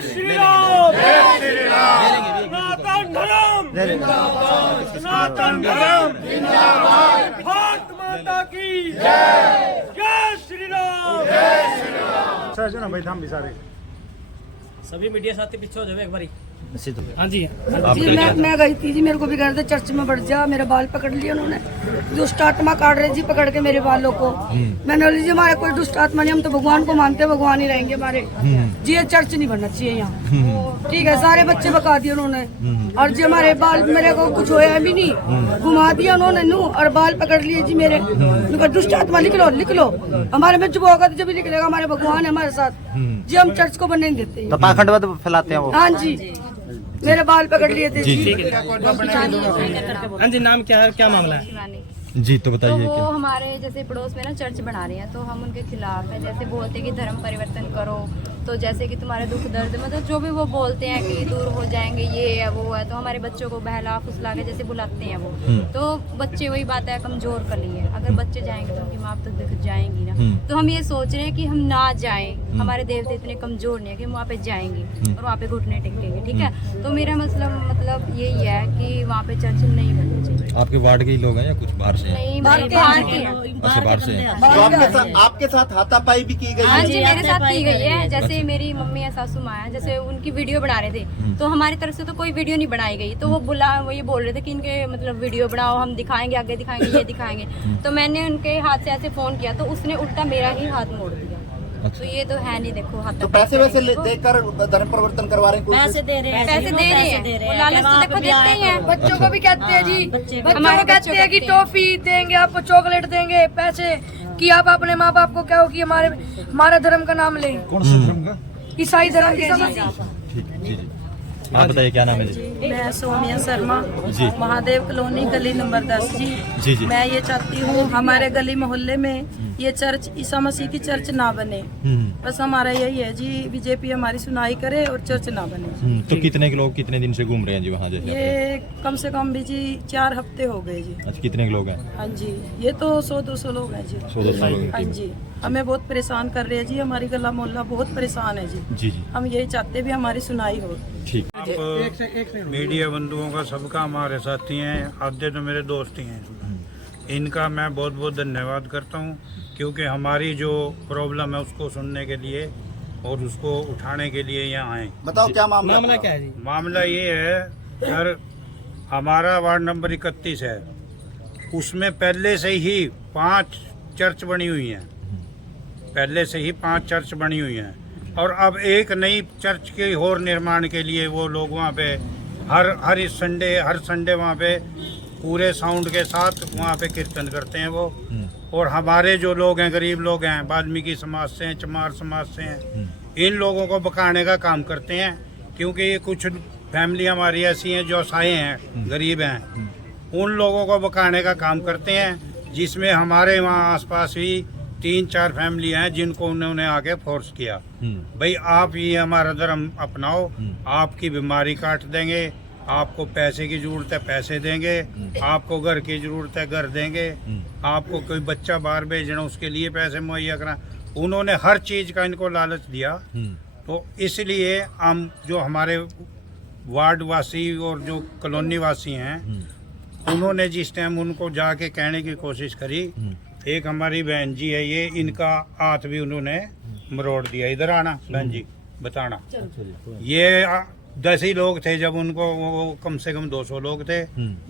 श्री राम, जय श्री राम। सनातन धर्म जिंदाबाद, सनातन धर्म जिंदाबाद। भारत माता की जय, जय श्री राम, जय श्री राम। सर जो ना भाई हम भी सारे सभी मीडिया साथी पीछे हो जाओ एक बारी। हाँ जी जी मैं गई थी जी, मेरे को भी कह रहे थे चर्च में बढ़ जा, मेरे बाल पकड़ लिए उन्होंने, दुष्ट आत्मा काट रहे जी पकड़ के मेरे बालों को। मैंने बोली जी हमारे कोई दुष्ट आत्मा नहीं, हम तो भगवान को मानते हैं, भगवान ही रहेंगे हमारे जी, ये चर्च नहीं बनना चाहिए यहाँ। ठीक है, सारे बच्चे बका दिए उन्होंने, और जी हमारे बाल, मेरे को कुछ होया भी नहीं, घुमा दिया उन्होंने नू और बाल पकड़ लिए जी मेरे। दुष्ट आत्मा लिख लो, लिख लो, हमारे में जब होगा तो जब लिख लेगा, हमारे भगवान है हमारे साथ जी, हम चर्च को बनने नहीं देते। तो पाखंडवाद फैलाते हैं वो। हाँ जी, मेरे बाल पकड़ लिए थे जी। हाँ जी, नाम क्या है, क्या मामला है? शिवानी। जी तो बताइए तो वो क्या? हमारे जैसे पड़ोस में ना चर्च बना रही हैं, तो हम उनके खिलाफ हैं। जैसे बोलते हैं कि धर्म परिवर्तन करो, तो जैसे कि तुम्हारे दुख दर्द मतलब जो भी वो बोलते हैं कि दूर हो जाएंगे, ये है वो है, तो हमारे बच्चों को बहला फुसला के जैसे बुलाते हैं वो, तो बच्चे वही बात है कमजोर कर लिए। अगर बच्चे जाएंगे तो उनकी माँ तो दिख जाएंगी ना, तो हम ये सोच रहे हैं कि हम ना जाएं, हमारे देवते इतने कमजोर नहीं है कि हम वहाँ पे जाएंगे और वहाँ पे घुटने टेकेंगे। ठीक है, तो मेरा मतलब यही है कि वहाँ पे चर्च नहीं बनना चाहिए। आपके वार्ड के ही लोग हैं या कुछ बाहर से हैं? नहीं, बाहर के बाहर के हैं। अच्छा बाहर से हैं। तो आपके साथ हाथापाई भी की गई हाँ है? जी, मेरे साथ की गई है। जैसे मेरी मम्मी या सासू माँ है, जैसे उनकी वीडियो बना रहे थे, तो हमारी तरफ से तो कोई वीडियो नहीं बनाई गई, तो वो ये बोल रहे थे कि इनके मतलब वीडियो बनाओ, हम दिखाएंगे, आगे दिखाएंगे, ये दिखाएंगे। तो मैंने उनके हाथ से ऐसे फोन किया, तो उसने उल्टा मेरा ही हाथ मोड़ दिया। तो ये तो है नहीं, देखो हाथ। तो पैसे वैसे देकर धर्म परिवर्तन करवा रहे हैं? पैसे दे रहे हैं, वो लालच तो देखो देते ही हैं। बच्चों को भी कहते हैं जी, बच्चों को कहते हैं कि टॉफी देंगे आपको, चॉकलेट देंगे, पैसे कि आप अपने माँ बाप को कहो कि हमारे धर्म का नाम लें। कौन सा धर्म का? ईसाई धर्म के जी। ठीक जी जी। आप बताइए क्या नाम है जी? मैं सोनिया शर्मा, जी। महादेव कॉलोनी गली नंबर 10 जी। जी जी। मैं ये चाहती हूँ हमारे गली मोहल्ले में ये चर्च ईसा मसीह की चर्च ना बने, बस हमारा यही है जी, बीजेपी हमारी सुनाई करे और चर्च ना बने। तो कितने लोग कितने दिन से घूम रहे हैं जी वहाँ जैसे? ये कम से कम भी जी 4 हफ्ते हो गए जी। अच्छा कितने लोग हैं? हाँ जी, ये तो 100-200 लोग हैं जी। 100-200 लोग हाँ जी, हमें बहुत परेशान कर रहे हैं जी, हमारी गला मोहल्ला बहुत परेशान है जी। जी जी हम यही चाहते भी हमारी सुनाई हो। ठीक। मीडिया बंधुओं का सबका हमारे साथी हैं, आधे तो मेरे दोस्त ही हैं। इनका मैं बहुत बहुत धन्यवाद करता हूँ, क्योंकि हमारी जो प्रॉब्लम है उसको सुनने के लिए और उसको उठाने के लिए यहाँ आए। बताओ क्या मामला क्या है जी? मामला ये है सर, हमारा वार्ड नंबर 31 है, उसमें पहले से ही 5 चर्च बनी हुई हैं, पहले से ही 5 चर्च बनी हुई हैं, और अब एक नई चर्च के और निर्माण के लिए वो लोग वहाँ पे हर संडे वहाँ पे पूरे साउंड के साथ वहाँ पे कीर्तन करते हैं वो। और हमारे जो लोग हैं, गरीब लोग हैं, वाल्मीकि समाज से हैं, चमार समाज से हैं, इन लोगों को बकाने का काम करते हैं, क्योंकि ये कुछ फैमिली हमारी ऐसी हैं जो असहाय हैं, गरीब हैं, उन लोगों को बकाने का काम करते हैं, जिसमें हमारे वहाँ आसपास ही 3-4 फैमिली हैं जिनको उन्होंने आगे फोर्स किया, भाई आप ये हमारा धर्म अपनाओ, आपकी बीमारी काट देंगे, आपको पैसे की जरूरत है पैसे देंगे, आपको घर की जरूरत है घर देंगे, आपको कोई बच्चा बाहर भेजना उसके लिए पैसे मुहैया करा। उन्होंने हर चीज का इनको लालच दिया। तो इसलिए हम जो हमारे वार्ड वासी और जो कॉलोनी वासी हैं, उन्होंने जिस टाइम उनको जाके कहने की कोशिश करी, एक हमारी बहन जी है, ये इनका हाथ भी उन्होंने मरोड़ दिया। इधर आना बहन जी, बताना। ये 10 ही लोग थे, जब उनको वो कम से कम 200 लोग थे,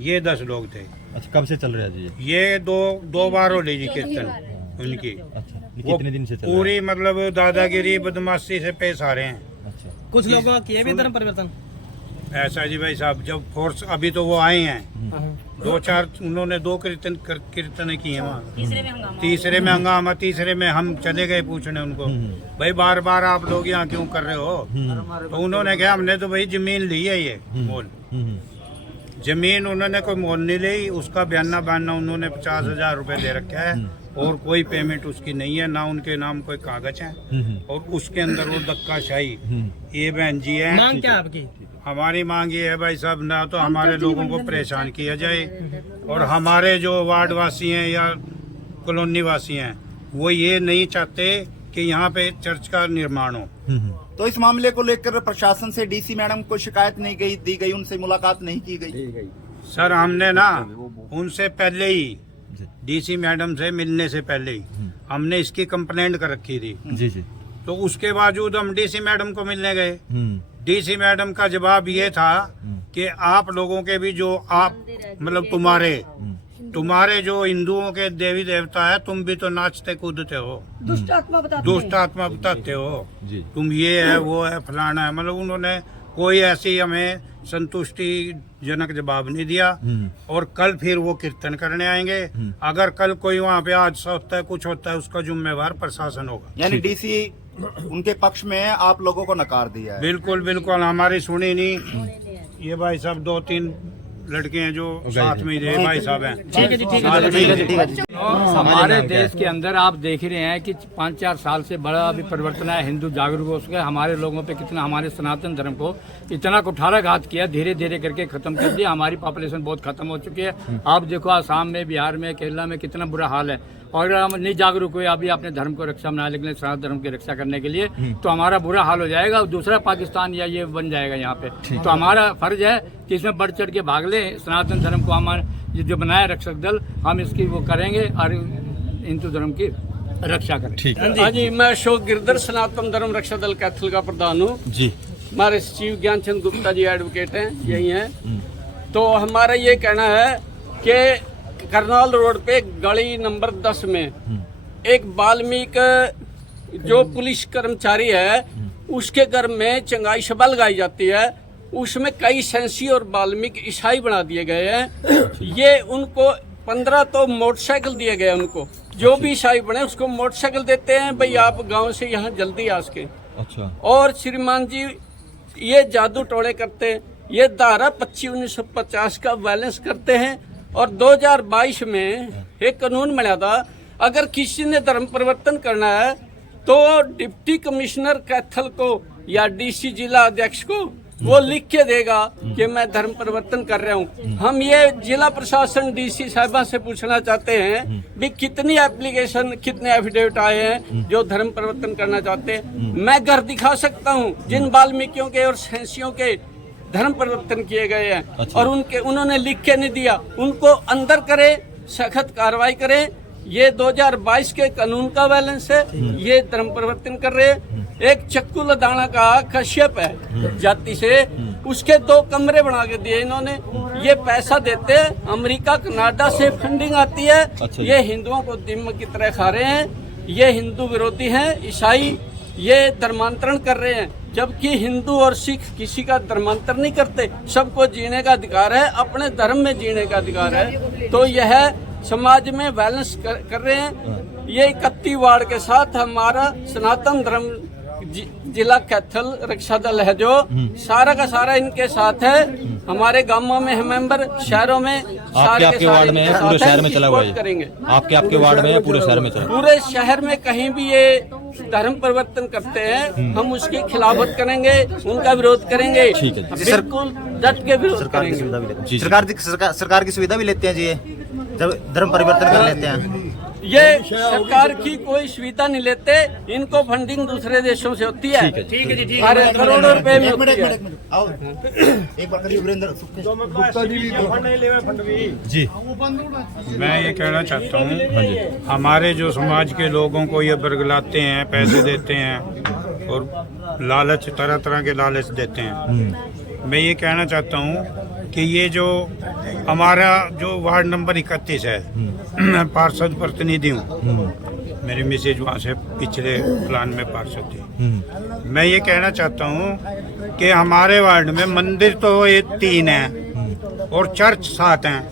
ये 10 लोग थे। अच्छा कब से चल रहा है जी? ये दो बार हो लीजिए कीर्तन उनकी। अच्छा वो कितने दिन से चल रहा है? पूरी मतलब दादागिरी बदमाशी से पेश आ रहे हैं। अच्छा कुछ लोगों का किए भी धर्म परिवर्तन? ऐसा जी भाई साहब, जब फोर्स अभी तो वो आए हैं, 2-4 उन्होंने 2 कीर्तन किए हैं वहाँ, तीसरे में हंगामा, तीसरे में हम चले गए पूछने उनको, भाई बार बार आप लोग यहाँ क्यों कर रहे हो? तो उन्होंने कहा हमने तो भाई जमीन ली है, ये मोल जमीन उन्होंने कोई मोल नहीं ली, उसका बयाना उन्होंने 50,000 रुपए दे रखा है, और कोई पेमेंट उसकी नहीं है, ना उनके नाम कोई कागज है, और उसके अंदर वो धक्काशाही। ये बहन जी है। मांग क्या आपकी? हमारी मांग ये है भाई साहब, ना तो हमारे लोगों को परेशान किया जाए, और हमारे जो वार्ड वासी हैं या कॉलोनी वासी हैं, वो ये नहीं चाहते कि यहाँ पे चर्च का निर्माण हो। तो इस मामले को लेकर प्रशासन से डीसी मैडम को शिकायत नहीं दी गई, उनसे मुलाकात नहीं की गई? सर हमने ना उनसे पहले ही डीसी मैडम से मिलने से पहले ही हमने इसकी कंप्लेंट कर रखी थी। जी जी। तो उसके बावजूद हम डीसी मैडम को मिलने गए। डीसी मैडम का जवाब ये था कि आप लोगों के भी जो आप मतलब तुम्हारे जो हिंदुओं के देवी देवता है, तुम भी तो नाचते कूदते हो, दुष्ट आत्मा बताते दुष्ट आत्मा बताते हो, जी। तुम ये है वो है फलाना है। मतलब उन्होंने कोई ऐसी हमें संतुष्टिजनक जवाब नहीं दिया। और कल फिर वो कीर्तन करने आएंगे। अगर कल कोई वहाँ पे हादसा होता है, कुछ होता है, उसका जिम्मेवार प्रशासन होगा। यानी डीसी उनके पक्ष में है, आप लोगों को नकार दिया है? बिल्कुल बिल्कुल, हमारी सुनी नहीं। ये भाई साहब 2-3 लड़के हैं जो साथ में ही रहे, भाई साहब हैं। ठीक है जी, ठीक है। हमारे देश के अंदर आप देख ही रहे हैं कि 5-4 साल से बड़ा अभी परिवर्तन है। हिंदू जागरूक हो चुके हैं। हमारे लोगों पे कितना, हमारे सनातन धर्म को इतना कुठाराघात किया, धीरे धीरे करके खत्म कर दिया। हमारी पॉपुलेशन बहुत खत्म हो चुकी है। आप देखो आसाम में, बिहार में, केरला में कितना बुरा हाल है। और अगर हम नहीं जागरूक हुए अभी अपने धर्म को रक्षा बनाए, लेकिन सनातन धर्म की रक्षा करने के लिए, तो हमारा बुरा हाल हो जाएगा। दूसरा पाकिस्तान या ये बन जाएगा यहाँ पे। तो हमारा फर्ज है कि इसमें बढ़ चढ़ के भाग ले। सनातन धर्म को हमारे जो बनाया रक्षक दल, हम इसकी वो करेंगे और हिंदू धर्म की रक्षा करें। ठीक है। हाँ जी, मैं अशोक गिरधर सनातन धर्म रक्षा दल कैथल का प्रधान हूँ जी। हमारे सचिव ज्ञानचंद गुप्ता जी एडवोकेट हैं, यही हैं। तो हमारा ये कहना है कि करनाल रोड पे गली नंबर 10 में एक वाल्मीकि जो पुलिस कर्मचारी है, उसके घर में चंगाई सभा लगाई जाती है। उसमें कई सेंसी और वाल्मीकि ईसाई बना दिए गए हैं। ये उनको 15 तो मोटरसाइकिल दिए गए। उनको जो भी ईसाई बने उसको मोटरसाइकिल देते हैं, भाई आप गांव से यहाँ जल्दी आ सके। अच्छा। और श्रीमान जी ये जादू टोड़े करते हैं। ये धारा 25/1950 का बैलेंस करते हैं। और 2022 में एक कानून बना था, अगर किसी ने धर्म परिवर्तन करना है तो डिप्टी कमिश्नर कैथल को या डीसी जिला अध्यक्ष को वो लिख के देगा कि मैं धर्म परिवर्तन कर रहा हूँ। हम ये जिला प्रशासन डीसी साहिबा से पूछना चाहते हैं भी कितनी एप्लीकेशन, कितने एफिडेविट आए हैं जो धर्म परिवर्तन करना चाहते हैं। मैं घर दिखा सकता हूँ जिन वाल्मीकियों के और सेंसियों के धर्म परिवर्तन किए गए हैं। अच्छा। और उन्होंने लिख के नहीं दिया। उनको अंदर करे, सख्त कार्रवाई करे। ये 2022 के कानून का बैलेंस है। ये धर्म परिवर्तन कर रहे हैं। एक चक्कू लदाना का कश्यप है जाति से, उसके 2 कमरे बना के दिए इन्होंने। ये पैसा देते, अमेरिका कनाडा से फंडिंग आती है। अच्छा। ये हिंदुओं को दिम्म की तरह खा रहे हैं। ये हिंदू विरोधी हैं, ईसाई। ये धर्मांतरण कर रहे हैं, जबकि हिंदू और सिख किसी का धर्मांतरण नहीं करते। सबको जीने का अधिकार है, अपने धर्म में जीने का अधिकार है। तो यह समाज में बैलेंस कर रहे हैं। ये 31 वार्ड के साथ हमारा सनातन धर्म जिला कैथल रक्षा दल है, जो सारा का सारा इनके साथ है। हमारे गांवों में है मेंबर, शहरों में आपके वार्ड में है, पूरे शहर में चला हुआ है। करेंगे आपके वार्ड में है, पूरे शहर में चला। पूरे शहर में कहीं भी ये धर्म परिवर्तन करते हैं, हम उसकी खिलाफत करेंगे, उनका विरोध करेंगे। ठीक है। बिल्कुल डट के विरोध करेंगे। जी। सरकार की सुविधा भी लेते हैं जी, ये जब धर्म परिवर्तन कर लेते हैं। ये सरकार की कोई सुविधा नहीं लेते, इनको फंडिंग दूसरे देशों से होती है। ठीक है जी, ठीक अरे करोड़ों रुपए में होती है। आओ एक बार करिए वीरेंद्र जी। मैं ये कहना चाहता हूँ, हमारे जो समाज के लोगों को ये बरगलाते हैं, पैसे देते हैं और लालच, तरह तरह के लालच देते हैं। मैं ये कहना चाहता हूँ कि ये जो हमारा जो वार्ड नंबर 31 है, मैं पार्षद प्रतिनिधि हूँ। मेरी मिसेज वहाँ से पिछले प्लान में पार्षद थी। मैं ये कहना चाहता हूँ कि हमारे वार्ड में मंदिर तो ये 3 हैं और चर्च 7 हैं।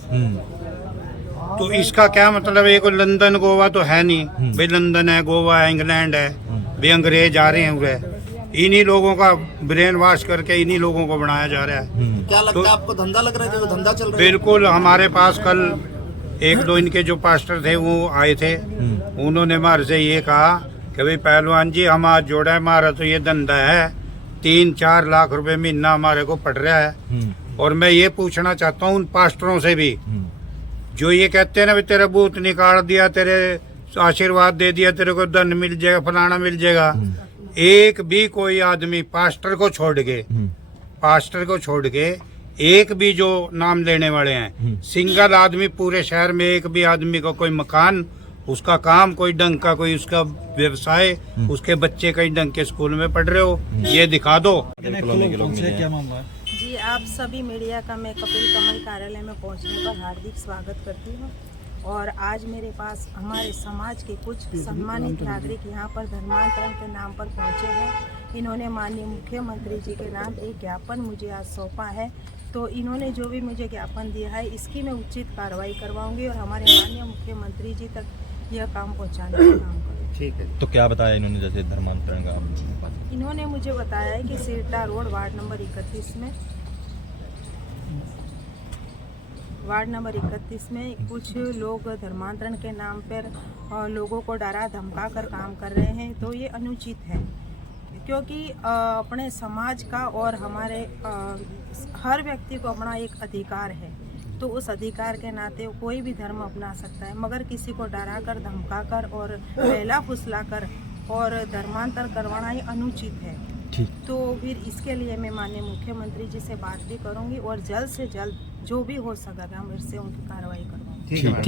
तो इसका क्या मतलब है? कोई लंदन गोवा तो है नहीं भाई। लंदन है, गोवा है, इंग्लैंड है, भाई अंग्रेज आ रहे हैं हुए। इन्हीं लोगों का ब्रेन वॉश करके इन्हीं लोगों को बनाया जा रहा है। क्या लगता है आपको? धंधा लग रहा है कि धंधा चल रहा है? बिल्कुल। हमारे पास कल 1-2 इनके जो पास्टर थे वो आए थे। उन्होंने हमारे से ये कहा कि भाई पहलवान जी, हम आज जोड़ा है, हमारा तो ये धंधा है, 3-4 लाख रुपए महीना हमारे को पड़ रहा है। और मैं ये पूछना चाहता हूँ उन पास्टरों से भी जो ये कहते हैं ना, तेरा भूत निकाल दिया, तेरे आशीर्वाद दे दिया, तेरे को धन मिल जाएगा, फलाना मिल जाएगा। एक भी कोई आदमी पास्टर को छोड़ के एक भी जो नाम लेने वाले हैं, सिंगल आदमी पूरे शहर में एक भी आदमी को कोई मकान, उसका काम कोई ढंग का, कोई उसका व्यवसाय, उसके बच्चे कई ढंग के स्कूल में पढ़ रहे हो, ये दिखा दो। जी, आप सभी मीडिया का मैं कपिल कमल कार्यालय में पहुंचने पर हार्दिक स्वागत करती हूं। और आज मेरे पास हमारे समाज के कुछ सम्मानित नागरिक यहाँ पर धर्मांतरण के नाम पर पहुँचे हैं। इन्होंने माननीय मुख्यमंत्री जी के नाम एक ज्ञापन मुझे आज सौंपा है। तो इन्होंने जो भी मुझे ज्ञापन दिया है, इसकी मैं उचित कार्रवाई करवाऊंगी और हमारे माननीय मुख्यमंत्री जी तक यह काम पहुँचाने का काम करूँगी। ठीक है। तो क्या बताया इन्होंने, जैसे धर्मांतरण का? इन्होंने मुझे बताया है कि सिरटा रोड वार्ड नंबर 31 में कुछ लोग धर्मांतरण के नाम पर लोगों को डरा धमका कर काम कर रहे हैं। तो ये अनुचित है, क्योंकि अपने समाज का और हमारे हर व्यक्ति को अपना एक अधिकार है। तो उस अधिकार के नाते कोई भी धर्म अपना सकता है, मगर किसी को डरा कर धमका कर और बहला फुसला कर और धर्मांतर करवाना ही अनुचित है। तो फिर इसके लिए मैं माननीय मुख्यमंत्री जी से बात भी करूंगी और जल्द से जल्द जो भी हो सकेगा मेरे से उनकी कार्रवाई करवाऊंगी। ठीक है।